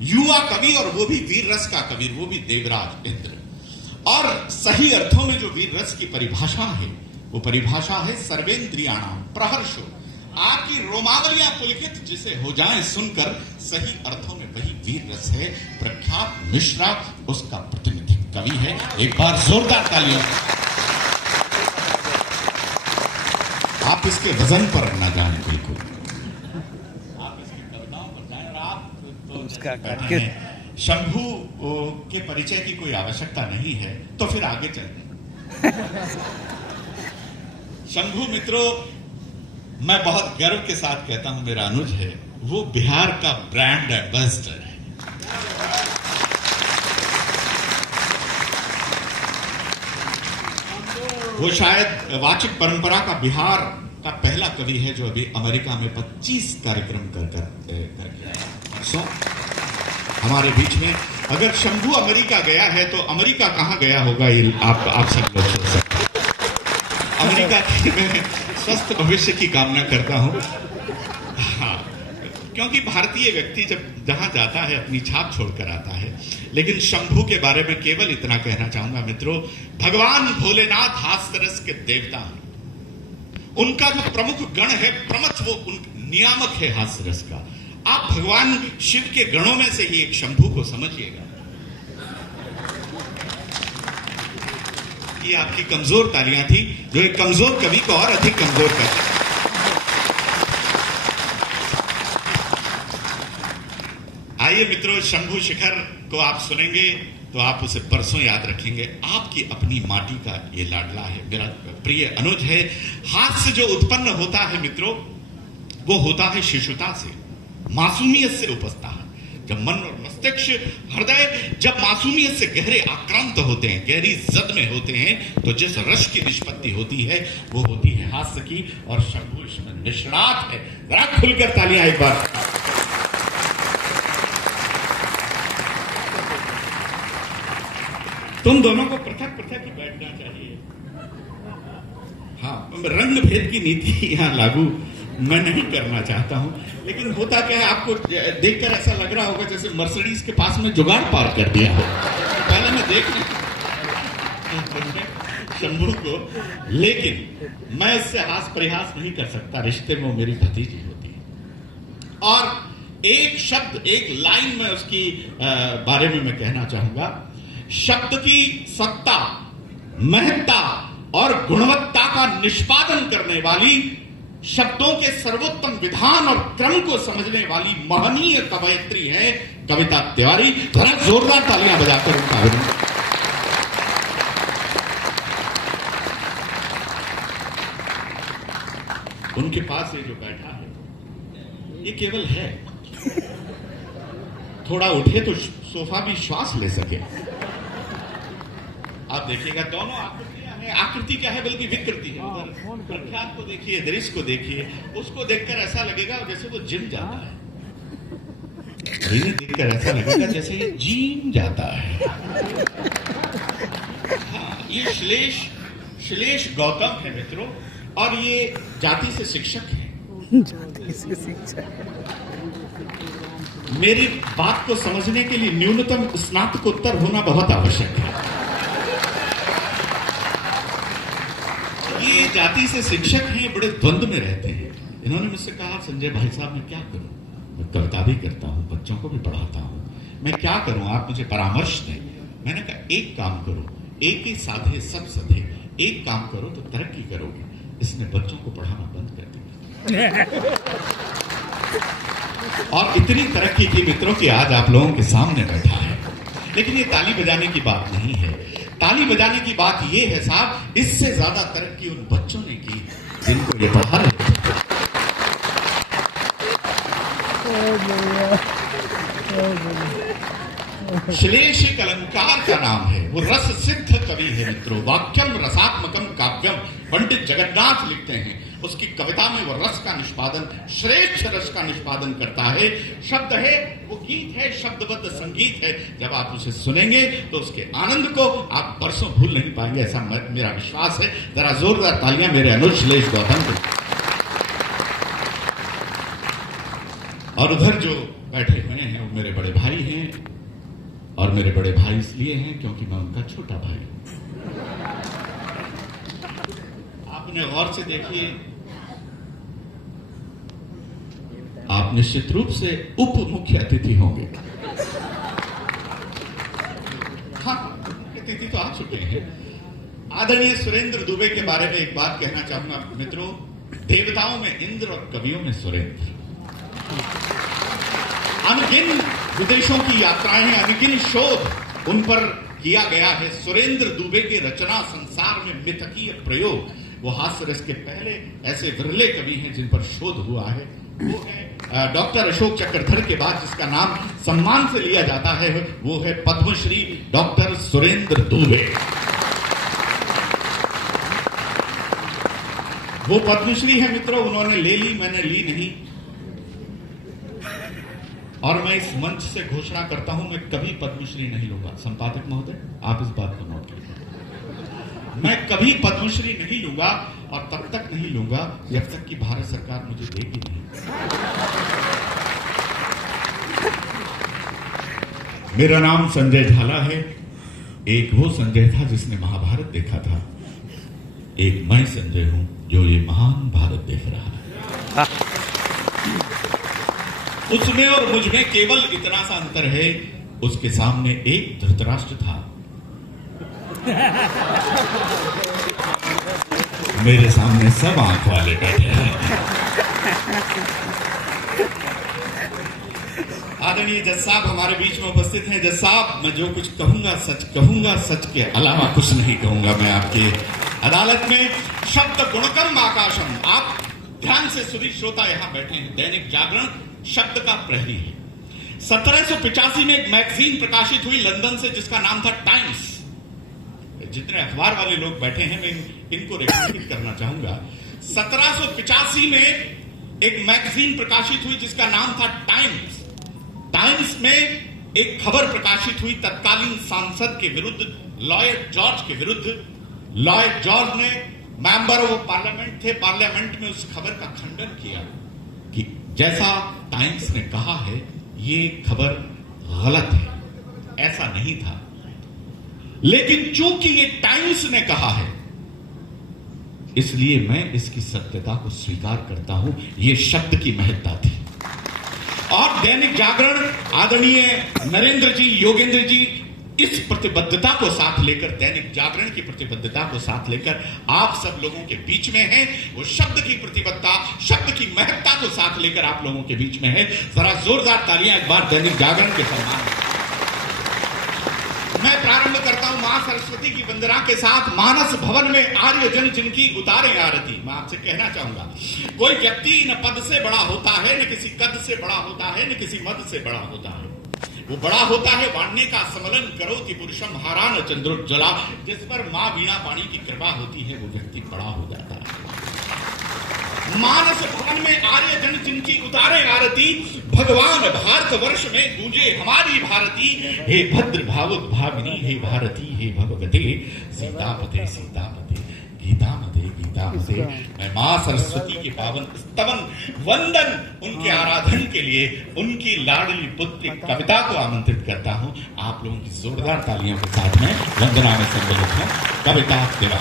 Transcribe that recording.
युवा कवि, और वो भी वीर रस का कवि, वो भी देवराज इंद्र। और सही अर्थों में जो वीर रस की परिभाषा है, वो परिभाषा है सर्वेंद्रियाणाम प्रहर्षो। आपकी रोमावलियां पुलकित जिसे हो जाएं सुनकर, सही अर्थों में वही वीर रस है। प्रख्यात मिश्रा उसका प्रतिनिधि कवि है। एक बार जोरदार तालियां। आप इसके वजन पर न जाएं, बिल्कुल आप इसकी कविताओं पर जाएं। और आप तो उसका शंभू के परिचय की कोई आवश्यकता नहीं है, तो फिर आगे चलते। शंभू मित्रों, मैं बहुत गर्व के साथ कहता हूं, मेरा अनुज है, वो बिहार का ब्रांड एम्बेसडर है। वो शायद वाचिक परंपरा का बिहार का पहला कवि है जो अभी अमेरिका में 25 कार्यक्रम करके हमारे बीच में। अगर शंभू अमेरिका गया है तो अमेरिका कहां गया होगा, ये आप सब लोग सोच सकते हैं। अमेरिका की मैं स्वस्थ भविष्य की कामना करता हूं। हाँ, क्योंकि भारतीय व्यक्ति जब जहां जाता है अपनी छाप छोड़कर आता है। लेकिन शंभू के बारे में केवल इतना कहना चाहूंगा मित्रों, भगवान भोलेनाथ हास्यरस के देवता हैं। उनका जो प्रमुख गण है प्रमथ, वो नियामक है हास्यरस का। आप भगवान शिव के गणों में से ही एक शंभू को समझिएगा। ये आपकी कमजोर तालियां थी जो एक कमजोर कवि को और अधिक कमजोर कर। आइए मित्रों, शंभू शिखर को आप सुनेंगे तो आप उसे परसों याद रखेंगे। आपकी अपनी माटी का ये लाडला है, मेरा प्रिय अनुज है। हास्य जो उत्पन्न होता है मित्रों, वो होता है शिशुता से, मासूमियत से उपजता है। जब मन और मस्तिष्क हृदय जब मासूमियत से गहरे आक्रांत होते हैं, गहरी जद में होते हैं, तो जिस रस की निष्पत्ति होती है वो होती है हास्य की। और शंभू इसमें निष्णात है। जरा खुलकर तालियां एक बार। तुम दोनों को पृथक पृथक ही बैठना चाहिए। हाँ, रंग भेद की नीति यहां लागू मैं नहीं करना चाहता हूं, लेकिन होता क्या है, आपको देखकर ऐसा लग रहा होगा जैसे मर्सिडीज के पास में जुगाड़ पार कर दिया हो। पहले मैं देख शंभू को, लेकिन मैं इससे हास परिहास नहीं कर सकता। रिश्ते में वो मेरी भतीजी होती है। और एक शब्द, एक लाइन में उसकी बारे में मैं कहना चाहूंगा। शब्द की सत्ता, महत्ता और गुणवत्ता का निष्पादन करने वाली, शब्दों के सर्वोत्तम विधान और क्रम को समझने वाली महनीय कवयित्री है कविता तिवारी। थोड़ा जोरदार तालियां बजाकर उनका अभिनंदन। उनके पास ये जो बैठा है ये केवल है, थोड़ा उठे तो सोफा भी श्वास ले सके। आप देखिएगा दोनों आकृतियां हैं। आकृति क्या है बल्कि विकृति है। उधर प्रख्यात को देखिए, दृश्य को देखिए, उसको देखकर ऐसा लगेगा जैसे वो जिम जाता है। इन्हें देखकर ऐसा लगेगा जैसे ये जिम जाता है। हाँ, ये श्लेष गौतम है मित्रों, और ये जाति से शिक्षक है। मेरी बात को समझने के लिए न्यूनतम स्नातकोत्तर होना बहुत आवश्यक है। ये जाति से शिक्षक हैं, बड़े द्वंद्व में रहते हैं। इन्होंने मुझसे कहा, संजय भाई साहब मैं क्या करूं, मैं कविता भी करता हूं, बच्चों को भी पढ़ाता हूं, मैं क्या करूं, आप मुझे परामर्श दें। मैंने कहा एक काम करो, एक ही साधे सब सधे, एक काम करो तो तरक्की करोगे। इसने बच्चों को पढ़ाना बंद कर दिया और इतनी तरक्की की मित्रों की आज आप लोगों के सामने बैठा है। लेकिन ये ताली बजाने की बात नहीं है। ताली बजाने की बात ये है साहब, इससे ज्यादा तरक्की उन बच्चों ने की जिनको ये पढ़ा रहे थे। श्लेष एक अलंकार का नाम है। वो रस सिद्ध कवि है मित्रों। वाक्यम रसात्मकम काव्यम पंडित जगन्नाथ लिखते हैं। उसकी कविता में वो रस का निष्पादन, श्रेष्ठ रस का निष्पादन करता है। शब्द है, वो गीत है, शब्दबद्ध संगीत है। जब आप उसे सुनेंगे तो उसके आनंद को आप बरसों भूल नहीं पाएंगे, ऐसा मेरा विश्वास है। जरा जोरदार तालियां मेरे अनुज श्लेष गौतम को। और उधर जो बैठे हुए हैं वो मेरे बड़े भाई हैं, और मेरे बड़े भाई इसलिए हैं क्योंकि मैं उनका छोटा भाई हूं। आपने गौर से देखिए, आप निश्चित रूप से उप मुख्य अतिथि होंगे। हाँ, अतिथि तो आ चुके हैं। आदरणीय सुरेंद्र दुबे के बारे में एक बात कहना चाहूंगा मित्रों, देवताओं में इंद्र और कवियों में सुरेंद्र। अनगिन विदेशों की यात्राएं हैं, अनगिन शोध उन पर किया गया है। सुरेंद्र दुबे के रचना संसार में मिथकीय प्रयोग, वो हास्य रस के पहले ऐसे विरले कवि हैं जिन पर शोध हुआ है। वो है डॉक्टर अशोक चक्रधर के बाद जिसका नाम सम्मान से लिया जाता है, वो है पद्मश्री डॉक्टर सुरेंद्र दुबे। वो पद्मश्री है मित्रों, उन्होंने ले ली, मैंने ली नहीं। और मैं इस मंच से घोषणा करता हूं, मैं कभी पद्मश्री नहीं लूंगा। संपादक महोदय, आप इस बात को नोट कीजिए, मैं कभी पद्मश्री नहीं लूंगा और तब तक नहीं लूंगा जब तक कि भारत सरकार मुझे देगी नहीं। मेरा नाम संजय झाला है। एक वो संजय था जिसने महाभारत देखा था, एक मैं संजय हूं जो ये महान भारत देख रहा है। उसमें और मुझ में केवल इतना सा अंतर है, उसके सामने एक धृतराष्ट्र था, मेरे सामने सब आंख वाले बैठे हैं। आदरणीय जज साहब हमारे बीच में उपस्थित हैं। जज साहब, मैं जो कुछ कहूंगा, सच के अलावा कुछ नहीं कहूंगा। मैं आपकी अदालत में शब्द गुणकम आकाशम, आप ध्यान से सुधी श्रोता यहां बैठे हैं। दैनिक जागरण शब्द का प्रहरी है। 1785 में एक मैगजीन प्रकाशित हुई लंदन से जिसका नाम था टाइम्स। जितने अखबार वाले लोग बैठे हैं, मैं इनको रेखांकित करना चाहूंगा। 1785 में एक मैगजीन प्रकाशित हुई जिसका नाम था टाइम्स। टाइम्स में एक खबर प्रकाशित हुई तत्कालीन सांसद के विरुद्ध, लॉयड जॉर्ज के विरुद्ध। लॉयड जॉर्ज ने, मेंबर ऑफ पार्लियामेंट थे, पार्लियामेंट में उस खबर का खंडन किया कि जैसा टाइम्स ने कहा है ये खबर गलत है, ऐसा नहीं था। लेकिन चूंकि ये टाइम्स ने कहा है, इसलिए मैं इसकी सत्यता को स्वीकार करता हूं। ये शब्द की महत्ता थी। और दैनिक जागरण, आदरणीय नरेंद्र जी, योगेंद्र जी, इस प्रतिबद्धता को साथ लेकर, दैनिक जागरण की प्रतिबद्धता को साथ लेकर आप सब लोगों के बीच में है। वो शब्द की प्रतिबद्धता, शब्द की महत्ता को साथ लेकर आप लोगों के बीच में है। जरा जोरदार तालियां एक बार दैनिक जागरण के सम्मान में। मैं प्रारंभ करता हूं मां सरस्वती की वंदना के साथ। मानस भवन में आर्य जन जिनकी उतारे आरती। मैं आपसे कहना चाहूंगा, कोई व्यक्ति न पद से बड़ा होता है, न किसी कद से बड़ा होता है, न किसी मद से बड़ा होता है। वो बड़ा होता है वाण्य का समलन करो कि पुरुषम हारान चंद्रोज्ज्वला। जिस पर मां वीणा पाणी की कृपा होती है, वो व्यक्ति बड़ा हो जाता है। मानस भवन में आर्य जन जिनकी उतारे आरती। भगवान भारतवर्ष में गूंजे हमारी भारती। हे भद्र भावुक भाविनी, हे भारती, हे भगवते सीतापते सीतापते, गीतामते गीतामते। मैं मां सरस्वती के पावन स्तवन वंदन, उनके आराधन के लिए उनकी लाडली पुत्री कविता को आमंत्रित करता हूं। आप लोगों की जोरदार तालियों के साथ में वंदना में सम्मिलित हूं कविता दिवा।